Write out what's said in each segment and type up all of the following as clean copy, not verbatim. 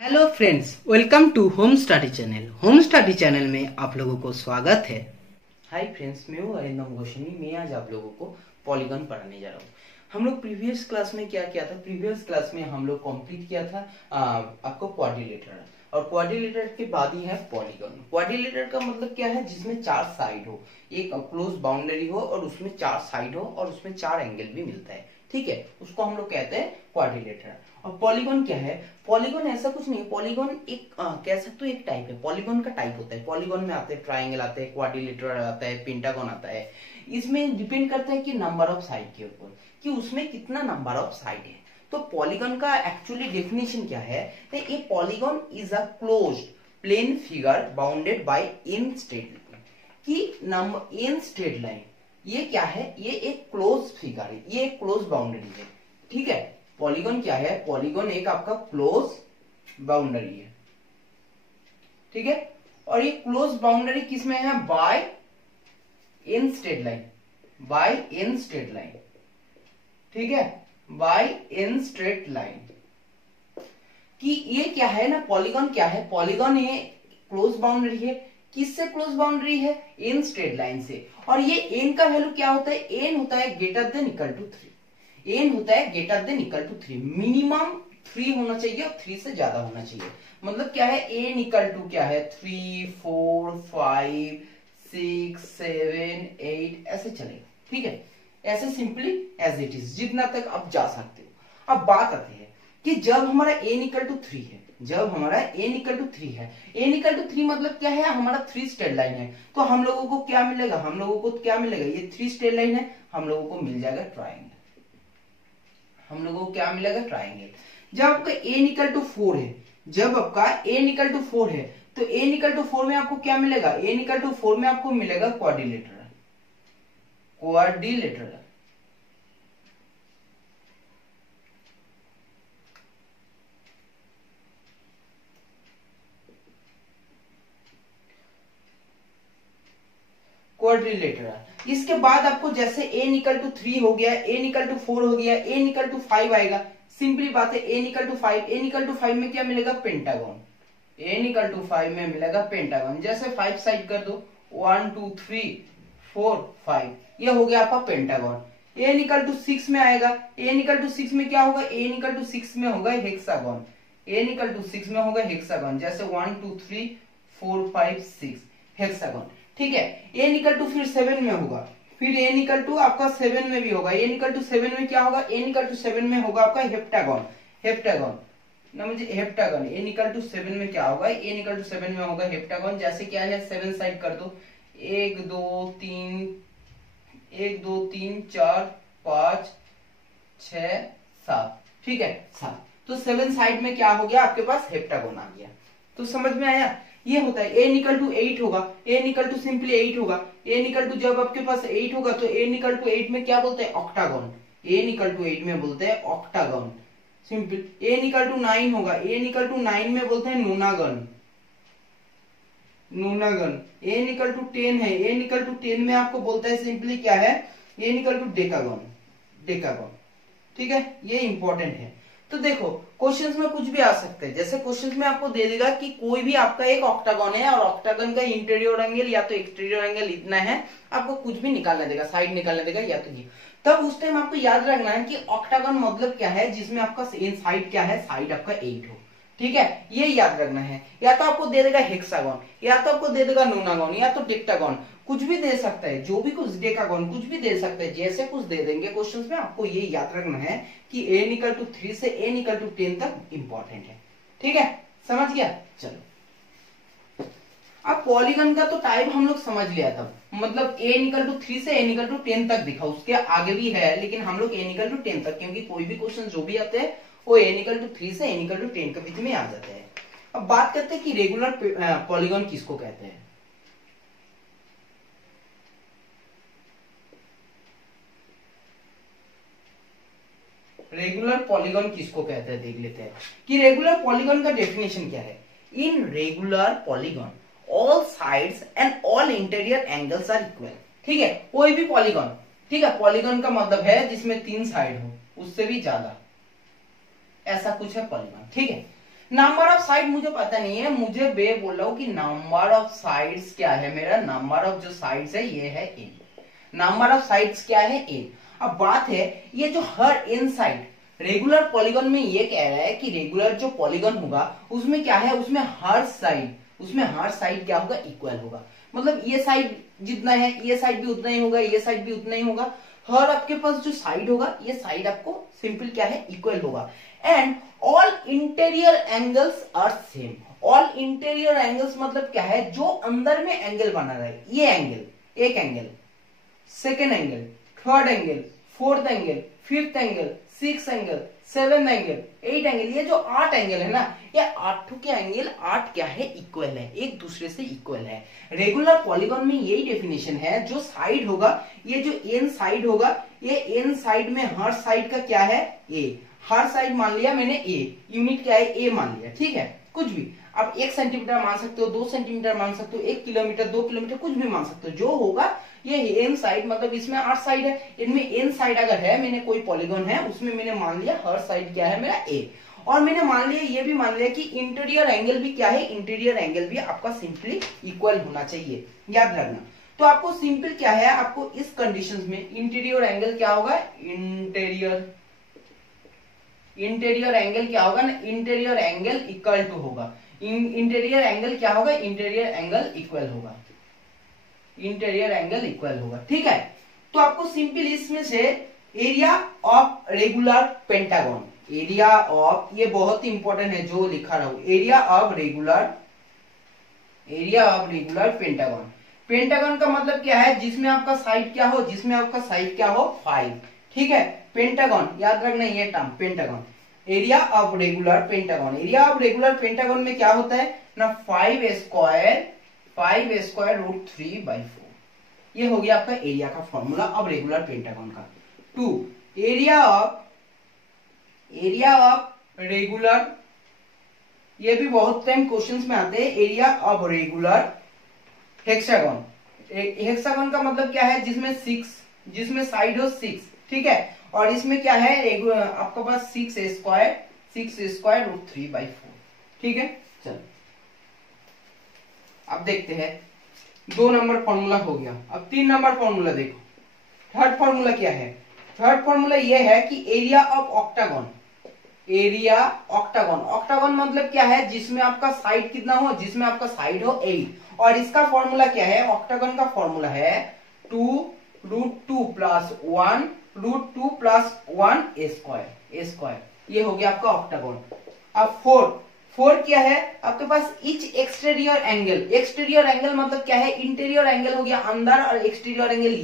Hello friends, welcome to home study channel. Home study channel में आप लोगों को स्वागत है। हाय फ्रेंड्स, मैं हूँ अरिंदम गोस्वामी। मैं आज आप लोगों को पॉलीगॉन पढ़ाने जा रहा हूँ। हम लोग प्रीवियस क्लास में क्या किया था? प्रीवियस क्लास में हम लोग कंप्लीट किया था आपको क्वाड्रिलेटरल, और क्वाड्रिलेटरल के बाद ही है पॉलीगॉन। क्वाड्रिलेटरल का मतलब क्या है? जिसमें चार साइड हो, एक क्लोज बाउंड्री हो और उसमें चार साइड हो और उसमें चार एंगल भी मिलता है। ठीक है, उसको हम लोग कहते हैं क्वाड्रिलेटरल। और पॉलीगॉन क्या है? पॉलीगॉन ऐसा कुछ नहीं। पॉलीगॉन एक कह सकते हो एक टाइप है। पॉलीगॉन का टाइप होता है। पॉलीगॉन में आते हैं ट्राइंगल आते हैं, क्वाड्रिलेटरल आता है, पेंटागन आता है। इसमें डिपेंड करता है कि नंबर ऑफ साइड के ऊपर, कि उसमें कितना नंबर ऑफ साइड है। तो पॉलीगॉन का एक्चुअली डेफिनेशन क्या है? A polygon is a closed plane figure bounded by n straight line. कि नंबर इन स्ट्रेट लाइन ये क्या है? ये एक क्लोज फिगर है, ये एक क्लोज बाउंड्री है। ठीक है, पॉलीगॉन क्या है? पॉलीगॉन एक आपका क्लोज बाउंड्री है। ठीक है, और ये क्लोज बाउंड्री किसमें है? By n straight line, by n straight line. ठीक है, बाय इन स्ट्रेट लाइन। कि ये क्या है ना, पॉलीगॉन क्या है? पॉलीगॉन ये क्लोज बाउंड्री है। किससे क्लोज बाउंड्री है? इन स्ट्रेट लाइन से। और ये एन का वैल्यू क्या होता है? एन होता है greater than equal to 3। N होता है greater than equal to 3। Minimum 3 होना चाहिए और 3 से ज्यादा होना चाहिए। मतलब क्या है? एन इक्वल टू क्या है? 3, 4, 5, 6, 7, 8 ऐसे चलेगा। ठीक है, ऐसे सिंपली एज इट इज, जितना तक आप जा सकते हो। अब बात आती है कि जब हमारा एन इक्वल टू 3 है, जब हमारा एन इक्वल टू 3 है, एन इक्वल टू 3 मतलब क्या है? हमारा 3 स्ट्रेट लाइन है। तो हम लोगों को क्या मिलेगा? हम लोगों को क्या मिलेगा? ये 3 स्ट्रेट लाइन है, हम लोगों को मिल जाएगा ट्राइंगल। हम लोगों को क्या मिलेगा? ट्राइंगल। जब आपका एन इक्वल टू 4 है, जब आपका एन इक्वल टू 4 है, तो एन इक्वल टू 4 में आपको क्या मिलेगा? एन इक्वल टू 4 में आपको मिलेगा क्वाड्रिलेटरल। Quadrilateral quadrilateral. इसके बाद आपको जैसे एन इक्वल टू 3 हो गया, एन इक्वल टू 4 हो गया, एन इक्वल टू 5 आएगा। सिंपली बात है, n equal to 5, n equal to 5 में क्या मिलेगा? पेंटागन। एन इक्वल टू 5 में मिलेगा पेंटागन। जैसे 5 साइड कर दो, 1 2 3 4 5, ये हो गया आपका पेंटागन। एन इक्वल टू 6 में आएगा। एन इक्वल टू 6 में क्या होगा? एन इक्वल टू 6 में होगा हेक्सागन। एन इक्वल टू 6 में होगा हेक्सागन। जैसे 1 2 3 4 5 6 हेक्सागन। ठीक है, एन इक्वल टू फिर 7 में होगा, फिर एन इक्वल टू आपका 7 में भी होगा। एन इक्वल टू 7 में क्या होगा? एन इक्वल टू 7 में होगा आपका हेप्टागन। हेप्टागन ना, मुझे हेप्टागन एन इक्वल टू 7 में क्या होगा? एन इक्वल टू 7 में होगा हेप्टागन। जैसे क्या है? 7 साइड कर दो, 1 2 3 1 2 3 4 5 6 7। ठीक है, 7। तो 7 साइड में क्या हो गया? आपके पास हेप्टागन आ गया। तो समझ में आया? ये होता है। एन इक्वल टू 8 होगा, एन इक्वल टू सिंपली 8 होगा। एन इक्वल टू जब आपके पास 8 होगा तो एन इक्वल टू 8 में क्या बोलते हैं? ऑक्टागन। एन इक्वल टू 8 में बोलते हैं octagon. Simple. N equal to 9 होगा, एन इक्वल टू 9 में बोलते हैं nonagon. Nonagon. N equal to 10 है, एन इक्वल टू 10 में आपको बोलता है सिंपली क्या है? N equal to decagon. Decagon. ठीक है, ये इंपॉर्टेंट है। तो देखो, क्वेश्चंस में कुछ भी आ सकता है। जैसे क्वेश्चंस में आपको दे देगा कि कोई भी आपका एक ऑक्टागन है और ऑक्टागन का इंटीरियर एंगल या तो एक्सटीरियर एंगल इतना है, आपको कुछ भी निकालने देगा, साइड निकालने देगा या तो ये। तब उस टाइम आपको याद रखना है कि ऑक्टागन मतलब क्या है? जिसमें आपका साइड क्या है? साइड आपका 8 हो। ठीक है, ये याद रखना है। या तो आपको दे देगा हेक्सागन, या तो आपको दे देगा नूनागन, या तो डेक्टागन, कुछ भी दे सकता है। जो भी कुछ, डेकागन कुछ भी दे सकता है। जैसे कुछ दे देंगे क्वेश्चंस में, आपको ये याद रखना है कि एन इक्वल टू 3 से एन इक्वल टू 10 तक इंपॉर्टेंट है। ठीक है, समझ गया? चलो, अब पॉलीगन का तो टाइप हम लोग समझ लिया था। मतलब एन इक्वल टू 3 से एन इक्वल टू 10 तक दिखा, उसके आगे भी है, लेकिन हम लोग एन इक्वल टू 10 तक, क्योंकि कोई भी क्वेश्चन जो भी आते हैं वो एन इक्वल टू 3 से एन इक्वल टू 10 के बीच में आ जाते हैं। अब बात करते हैं कि रेगुलर पॉलीगन किसको कहते हैं। रेगुलर पॉलीगन किसको कहते हैं, देख लेते हैं कि रेगुलर पॉलीगन का डेफिनेशन क्या है। In regular polygon all sides and all interior angles are equal. ठीक है, कोई भी पॉलीगन। ठीक है, पॉलीगन का मतलब है जिसमें 3 साइड हो, उससे भी ज्यादा, ऐसा कुछ है पॉलीगन। ठीक है, नंबर ऑफ साइड मुझे पता नहीं है, मुझे बे बोल रहा हूं कि नंबर ऑफ साइड्स क्या है, मेरा नंबर ऑफ जो साइड्स है ये है n, नंबर ऑफ साइड्स क्या है n। अब बात है ये जो हर n साइड रेगुलर पॉलीगन में ये कह रहा है कि रेगुलर जो पॉलीगन होगा उसमें क्या है, उसमें हर साइड क्या होगा, इक्वल होगा। मतलब ये साइड जितना है ये साइड भी उतना ही होगा, ये साइड भी उतना ही होगा। हर आपके पास जो साइड होगा ये साइड आपको सिंपल क्या है, इक्वल होगा। And all interior angles are same. All interior angles मतलब क्या है, जो अंदर में एंगल बना रहा है, ये एंगल, एक angle, second angle, third angle, fourth angle, fifth angle, six angle, seven angle, eight angle, ये जो 8 एंगल है ना, ये 8 के एंगल 8 क्या है, इक्वल है, एक दूसरे से इक्वल है। रेगुलर पॉलीगॉन में यही डेफिनेशन है, जो साइड होगा, ये जो एन साइड होगा, ये एन साइड में हर साइड का क्या है, ए। हर साइड मान लिया मैंने ए, यूनिट क्या है, ए मान लिया, ठीक है। कुछ भी आप 1 सेंटीमीटर मान सकते हो, 2 सेंटीमीटर मान सकते हो, 1 किलोमीटर, 2 किलोमीटर, कुछ भी मान सकते हो। जो होगा ये एन साइड, मतलब इसमें 8 साइड है, इनमें एन साइड अगर है, मैंने कोई पॉलीगॉन है उसमें मैंने मान लिया हर साइड क्या है मेरा ए। और मैंने मान लिया, ये भी मान लिया कि इंटीरियर एंगल भी क्या है, इंटीरियर एंगल भी आपका सिंपली इक्वल होना चाहिए, याद रखना। तो आपको सिंपल क्या है, आपको इस कंडीशंस में इंटीरियर एंगल क्या होगा, इंटीरियर एंगल क्या होगा ना, इंटीरियर एंगल इक्वल टू होगा, इंटीरियर एंगल क्या होगा, इंटीरियर एंगल इक्वल होगा, इंटीरियर एंगल इक्वल होगा, ठीक है। तो आपको सिंपल इसमें से area of regular pentagon, area of, ये बहुत ही इंपॉर्टेंट है जो लिखा रहा हूं, area of regular pentagon. Pentagon का मतलब क्या है, जिसमें आपका साइड क्या हो, जिसमें आपका साइड क्या हो 5, ठीक है। पेंटागन याद रखना ये term, pentagon, area of regular pentagon. Area of regular pentagon में क्या होता है ना, 5 स्क्वायर रूट 3/4। ये हो गया आपका एरिया का फॉर्मूला अब रेगुलर पेंटागन का। 2 एरिया ऑफ रेगुलर, ये भी बहुत टाइम क्वेश्चंस में आते हैं, area of regular hexagon. Hexagon का मतलब क्या है, जिसमें साइड हो 6, ठीक है। और इसमें क्या है, आपके पास 6 स्क्वायर रूट 3/4, ठीक है। चलो अब देखते हैं, 2 नंबर फॉर्मूला हो गया, अब 3 नंबर फॉर्मूला देखो। थर्ड फॉर्मूला क्या है, थर्ड फॉर्मूला ये है कि एरिया ऑफ ऑक्टागन, ऑक्टागन मतलब क्या है, जिसमें आपका साइड कितना हो, जिसमें आपका साइड हो 8। और इसका फॉर्मूला क्या है, ऑक्टागन का फॉर्मूला है 2√2 +1 स्क्वायर, ये हो गया आपका ऑक्टागन। अब 4 क्या है आपके पास, ईच एक्सटीरियर एंगल मतलब क्या है, इंटीरियर एंगल हो गया अंदर, और एक्सटीरियर एंगल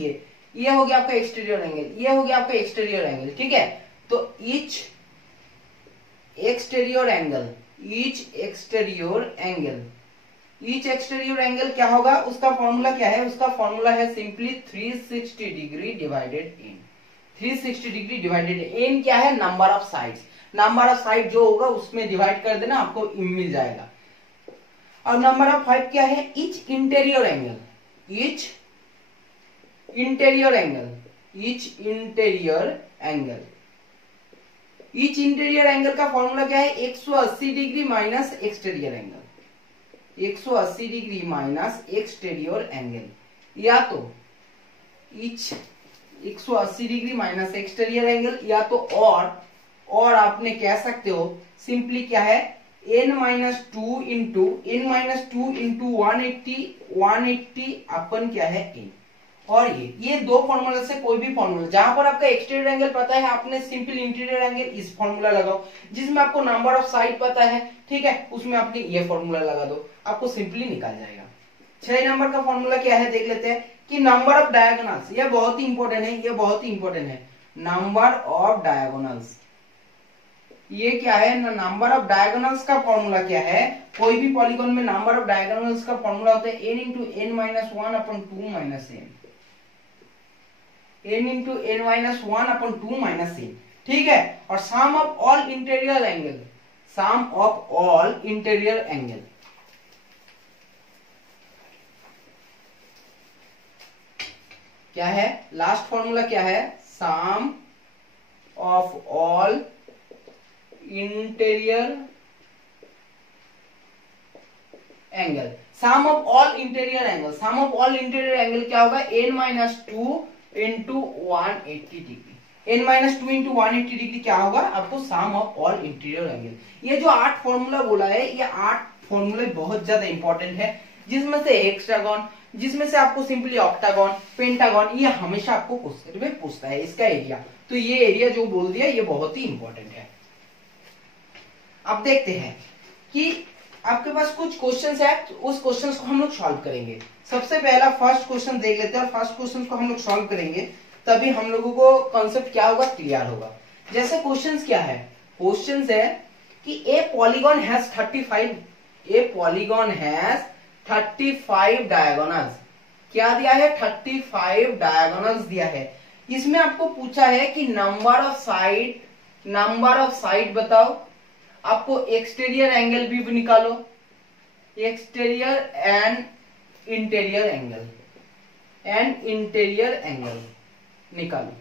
ये हो गया आपका एक्सटीरियर एंगल, ये हो गया आपका एक्सटीरियर एंगल, ठीक है। तो ईच एक्सटीरियर एंगल क्या होगा, उसका फॉर्मूला क्या है, उसका फॉर्मूला है simply 360 degree divided n. 360 degree divided n क्या है, number of sides, number of side जो होगा उसमें डिवाइड कर देना, आपको मिल जाएगा। और नंबर ऑफ 5 क्या है, ईच इंटीरियर एंगल का फॉर्मूला क्या है, 180 degree minus exterior angle, 180 degree minus exterior angle, या तो each 180 degree minus exterior angle, या तो और आपने कह सकते हो सिंपली क्या है, n-2 इंटू 180 अपन क्या है n। और ये 2 फॉर्मूला से कोई भी फॉर्मूला, जहां पर आपका एक्सटीरियर एंगल पता है, आपने सिंपल इंटीरियर एंगल इस फॉर्मूला लगाओ, जिसमें आपको नंबर ऑफ साइड पता है, ठीक है, उसमें आपने ये फॉर्मूला लगा दो, आपको सिंपली निकाल जाएगा। 6 नंबर का फॉर्मूला क्या है देख लेते हैं, कि नंबर ऑफ डायगोनल्स, ये बहुत ही इंपॉर्टेंट है, नंबर ऑफ डायगोनल्स, ये क्या है ना, नंबर ऑफ डायगोनल्स का फॉर्मूला क्या है, कोई भी पॉलीगॉन में नंबर ऑफ डायगोनल्स का फॉर्मूला होता है n × n-1/2 - n, ठीक है। और sum of all interior angle, क्या है, लास्ट फॉर्मूला क्या है, sum of all interior angle, sum of all interior angle, sum of all interior angle क्या होगा, n-2 into 180 degree, n-2 into 180 degree क्या होगा आपको, सम ऑफ ऑल इंटीरियर एंगल। ये जो 8 फॉर्मूला बोला है, ये 8 फॉर्मूले बहुत ज्यादा इंपॉर्टेंट है, जिसमें से हेक्सागन, जिसमें से आपको सिंपली ऑक्टागन, पेंटागन, ये हमेशा आपको क्वेश्चन में पूछता है इसका एरिया। तो ये एरिया जो बोल दिया ये बहुत ही इंपॉर्टेंट है। अब देखते हैं कि आपके पास कुछ क्वेश्चंस है, तो उस क्वेश्चंस को हम लोग सॉल्व करेंगे। सबसे पहला फर्स्ट क्वेश्चन देख लेते हैं, और फर्स्ट क्वेश्चन को हम लोग सॉल्व करेंगे, तभी हम लोगों को कॉन्सेप्ट क्या होगा, क्लियर होगा। जैसे क्वेश्चंस क्या है, क्वेश्चंस है कि ए पॉलीगॉन हैज 35 डायगोनल्स। क्या दिया है, 35 डायगोनल्स दिया है। इसमें आपको पूछा है कि नंबर ऑफ साइड बताओ, आपको एक्सटीरियर एंगल भी निकालो, एक्सटीरियर एंड इंटीरियर एंगल निकालो,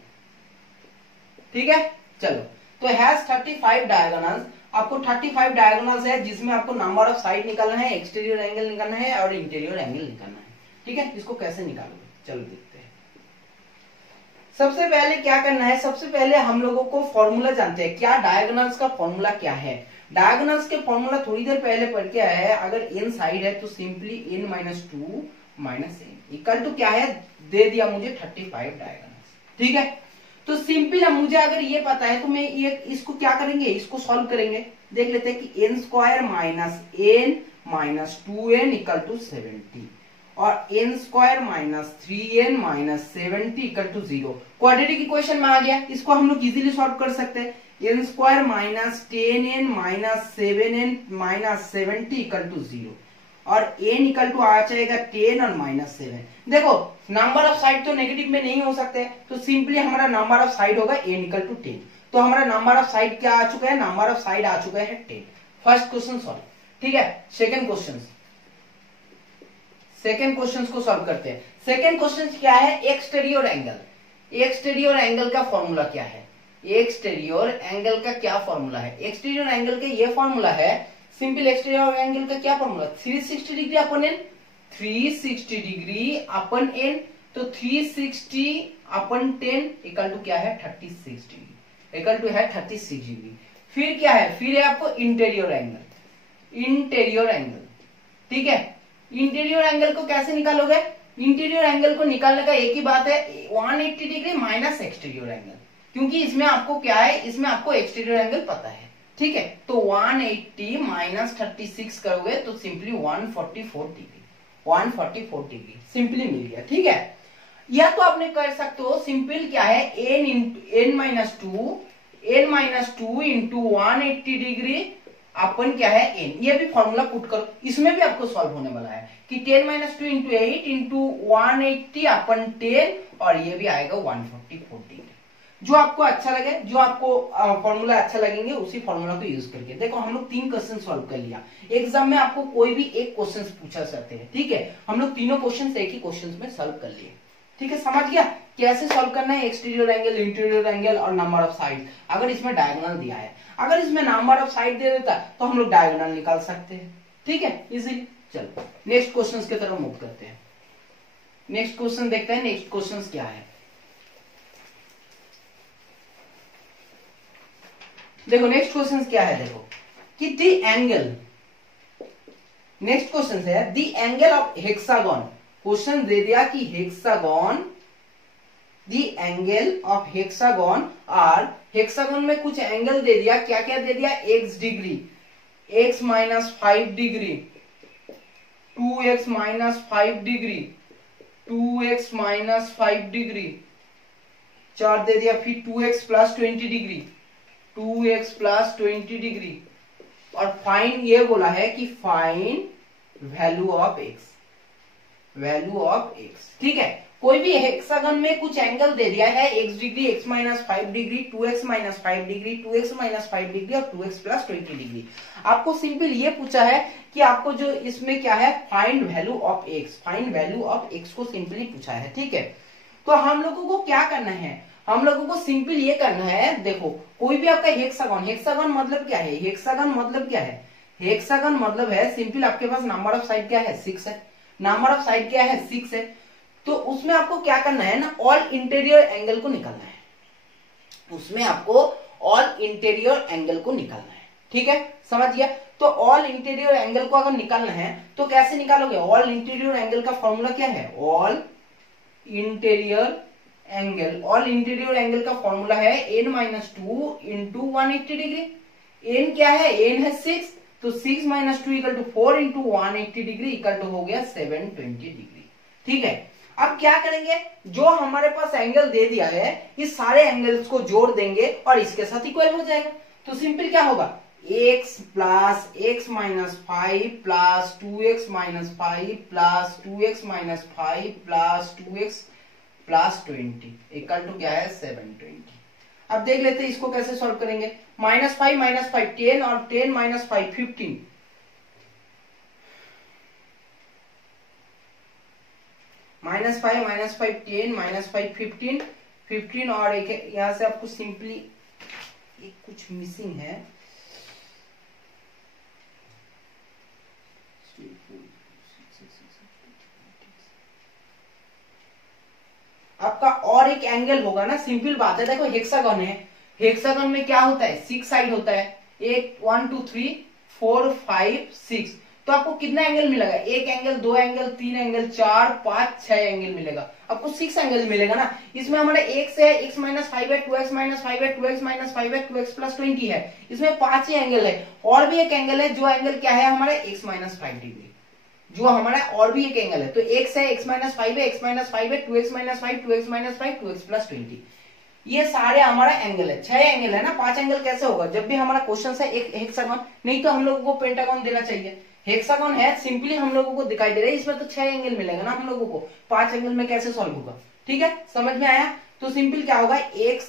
ठीक है। चलो, तो हैज 35 डायगोनल्स, आपको 35 डायगोनल्स है, जिसमें आपको नंबर ऑफ साइड निकालना है, एक्सटीरियर एंगल निकालना है और इंटीरियर एंगल निकालना है, ठीक है। इसको कैसे निकालोगे, चलो देखते हैं। सबसे पहले क्या करना है, सबसे पहले हम लोगों को फॉर्मूला जानते हैं, क्या डायगोनल्स का फॉर्मूला क्या है। डायगोनल्स के फॉर्मूला थोड़ी देर पहले पढ़ के आया है। अगर n साइड है तो simply n-2 minus n equal to क्या है, दे दिया मुझे 35 डायगोनल्स, ठीक है। तो सिंपल अब मुझे अगर ये पता है तो मैं ये इसको क्या करेंगे, इसको सॉल्व करेंगे। देख लेते हैं कि n² minus n minus 2n equal to 70 और n² minus 3n minus 70 equal to 0 quadratic equation में आ गया। इसको हम लोग इजीली सॉल्व कर सकते हैं। n² minus 10n minus 7n minus 70 equal to 0 और n इक्वल टू आ जाएगा 10 और माइनस 7। देखो नंबर ऑफ साइड तो नेगेटिव में नहीं हो सकते, तो सिंपली हमारा नंबर ऑफ साइड होगा n इक्वल टू 10। तो हमारा नंबर ऑफ साइड क्या आ चुका है, नंबर ऑफ साइड आ चुका है 10। फर्स्ट क्वेश्चन सॉल्व, ठीक है। सेकंड क्वेश्चन को सॉल्व करते हैं। सेकंड क्वेश्चन क्या है, एक्सटीरियर एंगल। एक्सटीरियर एंगल का फॉर्मूला क्या है, एक्सटीरियर एंगल का क्या फॉर्मूला है। एक्सटीरियर एंगल का ये फॉर्मूला है, सिंपल एक्सटीरियर एंगल का क्या फॉर्मूला, 360 डिग्री अपन n, 360 डिग्री अपन n, तो 360 अपन 10 इक्वल टू क्या है, 36 डिग्री, इक्वल टू है 36 डिग्री। फिर क्या है, फिर है आपको इंटीरियर एंगल, ठीक है। इंटीरियर एंगल को कैसे निकालोगे, इंटीरियर एंगल को निकालने का एक ही बात है, 180 डिग्री माइनस एक्सटीरियर एंगल, क्योंकि इसमें आपको क्या है, इसमें आपको एक्सटीरियर एंगल पता है, ठीक है। तो 180 माइनस 36 करोगे तो सिंपली 144 डिग्री सिंपली मिल गया, ठीक है। या तो आपने कर सकते हो सिंपल क्या है, n-2 इंटू 180 डिग्री अपन क्या है n, ये भी फॉर्मूला पुट करो, इसमें भी आपको सॉल्व होने वाला है कि 10-2 इंटू 8 इंटू 180 अपन 10 और ये भी आएगा 144 डिग्री। जो आपको अच्छा लगे, जो आपको फॉर्मूला अच्छा लगेंगे उसी फॉर्मूला को यूज करके। देखो हम लोग 3 क्वेश्चन सॉल्व कर लिया। एग्जाम में आपको कोई भी एक क्वेश्चन पूछा सकते हैं, ठीक है। हम लोग तीनों क्वेश्चन एक ही क्वेश्चन में सॉल्व कर लिए, ठीक है। समझ गया कैसे सॉल्व करना है, एक्सटीरियर एंगल, इंटीरियर एंगल और नंबर ऑफ साइड। अगर इसमें डायगोनल दिया है, अगर इसमें नंबर ऑफ साइड दे देता तो हम लोग डायगोनल निकाल सकते हैं, ठीक है, इजीली। चलो नेक्स्ट क्वेश्चन की तरफ मूव करते हैं। नेक्स्ट क्वेश्चन देखते हैं, नेक्स्ट क्वेश्चन क्या है। देखो नेक्स्ट क्वेश्चन क्या है, देखो कि द एंगल, नेक्स्ट क्वेश्चन है the angle of hexagon. Question दे दिया कि hexagon, the angle of hexagon, और हेक्सागन में कुछ एंगल दे दिया, क्या क्या दे दिया, x degree, x minus 5 degree, 2x minus 5 degree, 2x minus 5 degree, 4 दे दिया, फिर 2x plus 20 degree, 2x plus 20 degree, और फाइंड ये बोला है कि फाइंड वैल्यू ऑफ x, ठीक है। कोई भी हेक्सागन में कुछ एंगल दे दिया है, x degree, x minus 5 degree, 2x minus 5 degree, 2x minus 5 degree और 2x प्लस 20 डिग्री। आपको सिंपल ये पूछा है कि आपको जो इसमें क्या है, find value of x, find value of x को सिंपली पूछा है, ठीक है। तो हम लोगों को क्या करना है, हम लोगों को सिंपल ये करना है, देखो कोई भी आपका हेक्सागन, हेक्सागन मतलब क्या है, हेक्सागन मतलब क्या है, हेक्सागन मतलब है सिंपल आपके पास नंबर ऑफ साइड क्या है 6 है, नंबर ऑफ साइड क्या है 6 है, तो उसमें आपको क्या करना है ना, ऑल इंटीरियर एंगल को निकालना है, उसमें आपको ऑल इंटीरियर एंगल को निकालना है। ठीक है, समझ गया। तो ऑल इंटीरियर एंगल को अगर निकालना है तो कैसे निकालोगे, ऑल इंटीरियर एंगल का फॉर्मूला क्या है, ऑल इंटीरियर एंगल का फॉर्मूला है n-2 इंटू 180 डिग्री। n क्या है, n है 6, तो 6 - 2 equal to 4 into 180 degree equal to हो गया 720 डिग्री। ठीक है, अब क्या करेंगे, जो हमारे पास एंगल दे दिया है इस सारे एंगल्स को जोड़ देंगे और इसके साथ इक्वल हो जाएगा। तो सिंपल क्या होगा, x plus x minus 5 plus 2x minus 5 plus 2x minus 5 plus 2x plus 20 equal to क्या है 720। अब देख लेते हैं इसको कैसे सॉल्व करेंगे। -5 10 और 10 - 5 15, -5 10 -5 15 15 और एक यहां से आपको सिंपली एक कुछ मिसिंग है, आपका और एक एंगल होगा ना, सिंपल बात है। देखो हेक्सागन है, हेक्सागन में क्या होता है 6 साइड होता है, 1 2 3 4 5 6, तो आपको कितना एंगल मिलेगा, एक एंगल, दो एंगल, तीन एंगल, 4 5 6 एंगल मिलेगा, आपको 6 एंगल मिलेगा ना। इसमें हमारा x है, x माइनस 5 है, 2x माइनस 5 है, 2x माइनस 5 है, 2x प्लस 20 है, इसमें 5 ही एंगल है। और भी एक एंगल है, जो एंगल क्या है हमारा x माइनस 5 डिग्री, जो हमारा और भी एक एंगल है। तो x है, x माइनस 5 है, x माइनस 5 है, 2x minus 5, 2x minus 5, 2x plus 20, ये सारे हमारा एंगल है। 6 एंगल है ना, 5 एंगल कैसे होगा, जब भी हमारा क्वेश्चन है एक हेक्सागन, नहीं तो हम लोगों को पेंटागन देना चाहिए। हेक्सागन है, सिंपली हम लोगों को दिखाई दे रहा है, इसमें तो 6 एंगल मिलेगा ना हम लोगों को, 5 एंगल में कैसे सॉल्व होगा। ठीक है, समझ में आया। तो सिंपल क्या होगा, x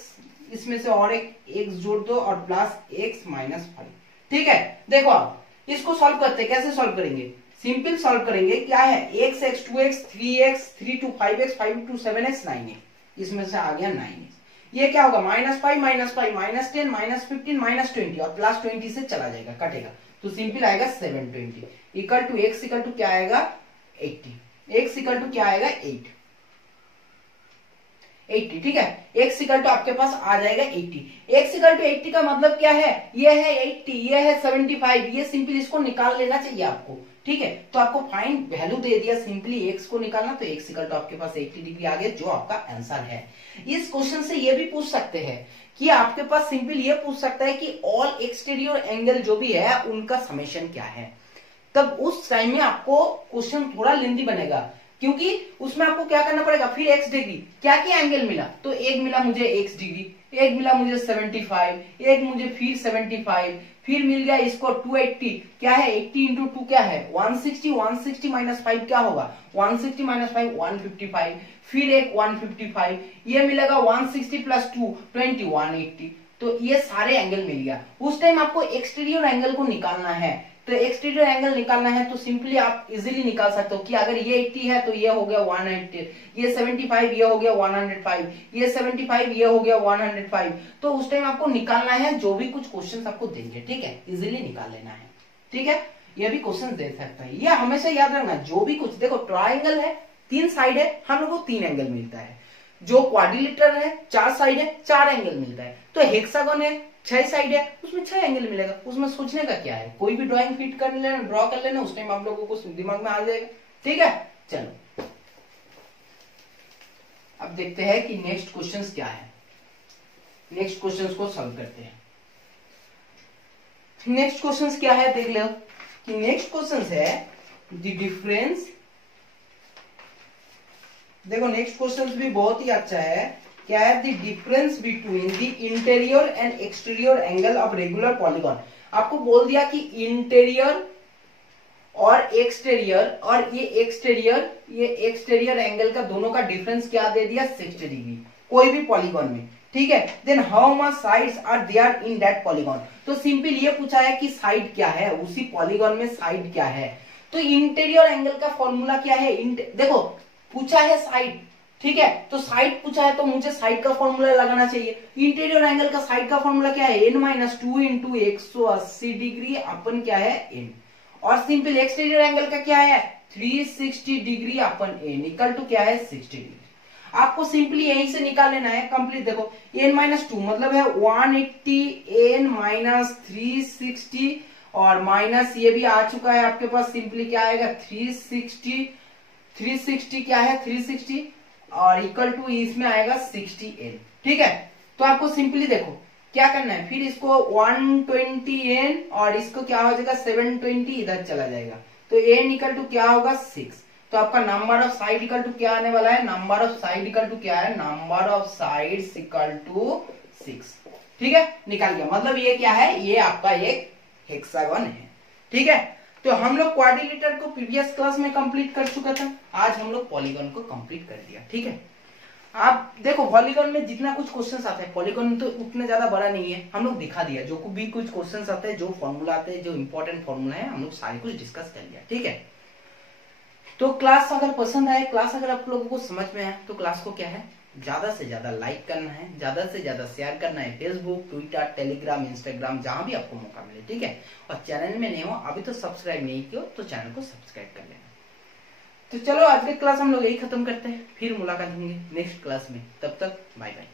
इसमें से और एक x जोड़ दो और प्लस x माइनस 5। ठीक है, देखो आप इसको सॉल्व करते हैं, कैसे सॉल्व करेंगे, सिंपल सॉल्व करेंगे, क्या है x 2x 3x 3 2 5x 5 2 7x 9x, इसमें से आ गया 9x। ये क्या होगा, -5 -5 -10 -15 -20 और प्लस 20 से चला जाएगा, कटेगा, तो सिंपल आएगा 720 equal to x equal to क्या आएगा 80, x इक्वल टू क्या आएगा 80। ठीक है, x इक्वल टू आपके पास आ जाएगा 80। x इक्वल टू 80 का मतलब क्या है, ये है 80, ये है 75, ये सिंपल इसको निकाल लेना चाहिए आपको। ठीक है, तो आपको फाइंड वैल्यू दे दिया, सिंपली x को निकालना, तो x इक्वल टू आपके पास 80 डिग्री आ गया, जो आपका आंसर है। इस क्वेश्चन से ये भी पूछ सकते हैं कि आपके पास सिंपल ये पूछ सकता है कि ऑल एक्सटीरियर एंगल जो भी है उनका समेशन क्या है, तब उस टाइम में आपको क्वेश्चन थोड़ा लेंथी बनेगा, क्योंकि उसमें आपको क्या करना पड़ेगा, फिर x डिग्री क्या क्या एंगल मिला, तो एक मिला मुझे x डिग्री, एक मिला मुझे 75, एक मुझे फिर 75, फिर मिल गया इसको 280, क्या है 80 इंटू 2 क्या है 160, 160 माइनस 5 क्या होगा 160 माइनस 5 155, फिर एक 155, ये मिलेगा 160 प्लस 2 20 180, तो ये सारे एंगल मिल गया। उस टाइम आपको एक्सटीरियर एंगल को निकालना है, तो एक्सटीरियर एंगल निकालना है तो सिंपली आप इजीली निकाल सकते हो कि अगर ये 80 है तो ये हो गया 180, ये 75 ये हो गया 105, ये 75 ये हो गया 105, तो उस टाइम आपको निकालना है, जो भी कुछ क्वेश्चन आपको देंगे, ठीक है, इजीली निकाल लेना है। ठीक है, ये भी क्वेश्चन दे सकता है, ये हमेशा याद रखना, जो भी कुछ देखो ट्राइंगल है 3 साइड है, हम लोग को 3 एंगल मिलता है, जो क्वाड्रिलेटरल है 4 साइड है 4 एंगल मिलता है, तो हेक्सागन है 6 साइड है उसमें 6 एंगल मिलेगा, उसमें सोचने का क्या है, कोई भी ड्राइंग फिट कर लेना, ड्रॉ कर लेना, उस टाइम आप लोगों को दिमाग में आ जाएगा। ठीक है, चलो अब देखते हैं कि नेक्स्ट क्वेश्चंस क्या है, नेक्स्ट क्वेश्चंस को सॉल्व करते हैं। नेक्स्ट क्वेश्चंस क्या है देख लो, कि नेक्स्ट क्वेश्चंस है द डिफरेंस, देखो नेक्स्ट क्वेश्चंस भी बहुत ही अच्छा है, क्या है the difference between the interior and exterior angle of regular polygon. आपको बोल दिया कि इंटीरियर और एक्सटीरियर, और ये एक्सटीरियर एंगल का दोनों का डिफरेंस क्या दे दिया 60 डिग्री कोई भी पॉलीगॉन में। ठीक है, then how much sides are there in that polygon, तो सिंपल ये पूछा है कि साइड क्या है, उसी पॉलीगॉन में साइड क्या है। तो इंटीरियर एंगल का फॉर्मूला क्या है, देखो पूछा है साइड, ठीक है, तो साइड पूछा है तो मुझे साइड का फॉर्मूला लगाना चाहिए। इंटीरियर एंगल का साइड का फॉर्मूला क्या है, n-2 इंटू 180 डिग्री अपन क्या है n, और सिंपल एक्सटीरियर एंगल का क्या है 360 डिग्री अपन n इक्वल टू क्या है 60 डिग्री। आपको सिंपली यहीं से निकाल लेना है कंप्लीट। देखो n-2 मतलब है 180 n-360 और माइनस ये भी आ चुका है आपके पास, सिंपली क्या आएगा 360 क्या है 360 और इक्वल टू इसमें आएगा 60n। ठीक है, तो आपको सिंपली देखो क्या करना है, फिर इसको 120n और इसको क्या हो जाएगा 720 इधर चला जाएगा, तो n इक्वल टू क्या होगा 6। तो आपका number of side equal to क्या आने वाला है, number of side equal to क्या है, number of sides equal to 6। ठीक है, निकाल गया, मतलब ये क्या है, ये आपका एक हेक्सागन है। ठीक है, तो हम लोग क्वाड्रिलेटरल को प्रीवियस क्लास में कंप्लीट कर चुका था, आज हम लोग पॉलीगन को कंप्लीट कर दिया। ठीक है, आप देखो पॉलीगन में जितना कुछ क्वेश्चंस आता है, पॉलीगन तो उतना ज्यादा बड़ा नहीं है, हम लोग दिखा दिया, जो भी कुछ क्वेश्चंस आते हैं, जो फॉर्मूला आते हैं, जो इंपॉर्टेंट फॉर्मूला है, हम लोग सारे कुछ डिस्कस कर लिया। ठीक है, तो क्लास अगर पसंद आए, क्लास अगर आप लोगों को समझ में आए, तो क्लास को क्या है ज्यादा से ज्यादा लाइक करना है, ज्यादा से ज्यादा शेयर करना है, फेसबुक, ट्विटर, टेलीग्राम, इंस्टाग्राम, जहां भी आपको मौका मिले। ठीक है, और चैनल में नहीं हो अभी तो सब्सक्राइब नहीं किया तो चैनल को सब्सक्राइब कर लेना। तो चलो आज की क्लास हम लोग यही खत्म करते हैं, फिर मुलाकात होंगे नेक्स्ट क्लास में, तब तक बाय बाय।